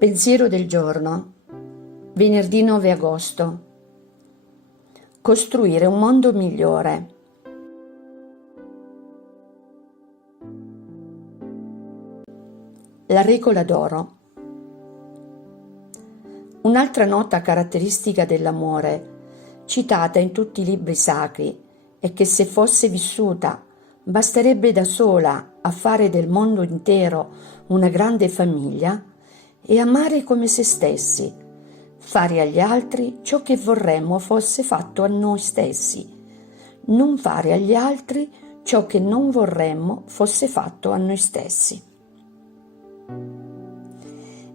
Pensiero del giorno, venerdì 9 agosto. Costruire un mondo migliore. La regola d'oro. Un'altra nota caratteristica dell'amore, citata in tutti i libri sacri, è che se fosse vissuta, basterebbe da sola a fare del mondo intero una grande famiglia e amare come se stessi, fare agli altri ciò che vorremmo fosse fatto a noi stessi, non fare agli altri ciò che non vorremmo fosse fatto a noi stessi.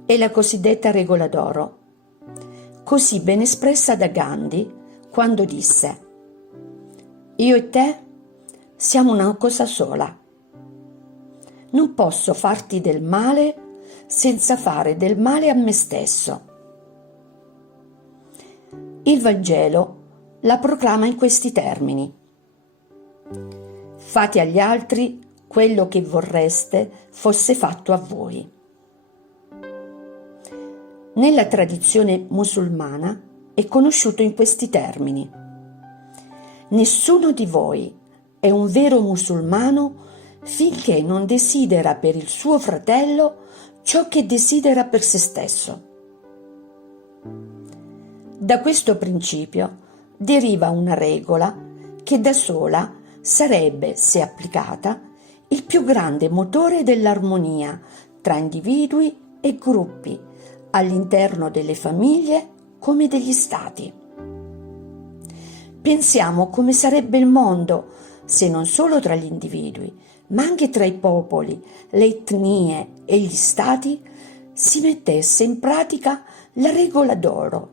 È la cosiddetta regola d'oro, così ben espressa da Gandhi quando disse: «Io e te siamo una cosa sola. Non posso farti del male senza fare del male a me stesso». Il Vangelo la proclama in questi termini: «Fate agli altri quello che vorreste fosse fatto a voi». Nella tradizione musulmana è conosciuto in questi termini: «Nessuno di voi è un vero musulmano finché non desidera per il suo fratello ciò che desidera per se stesso». Da questo principio deriva una regola che da sola sarebbe, se applicata, il più grande motore dell'armonia tra individui e gruppi, all'interno delle famiglie come degli stati. Pensiamo come sarebbe il mondo se non solo tra gli individui, ma anche tra i popoli, le etnie e gli stati si mettesse in pratica la regola d'oro,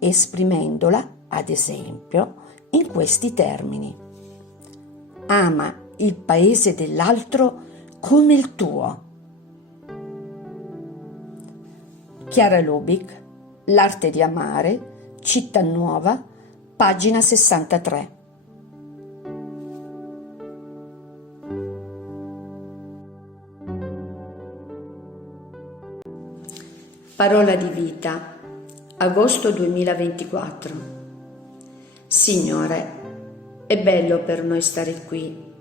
esprimendola, ad esempio, in questi termini: ama il paese dell'altro come il tuo. Chiara Lubich, L'arte di amare, Città Nuova, pagina 63. Parola di vita, agosto 2024. Signore, è bello per noi stare qui,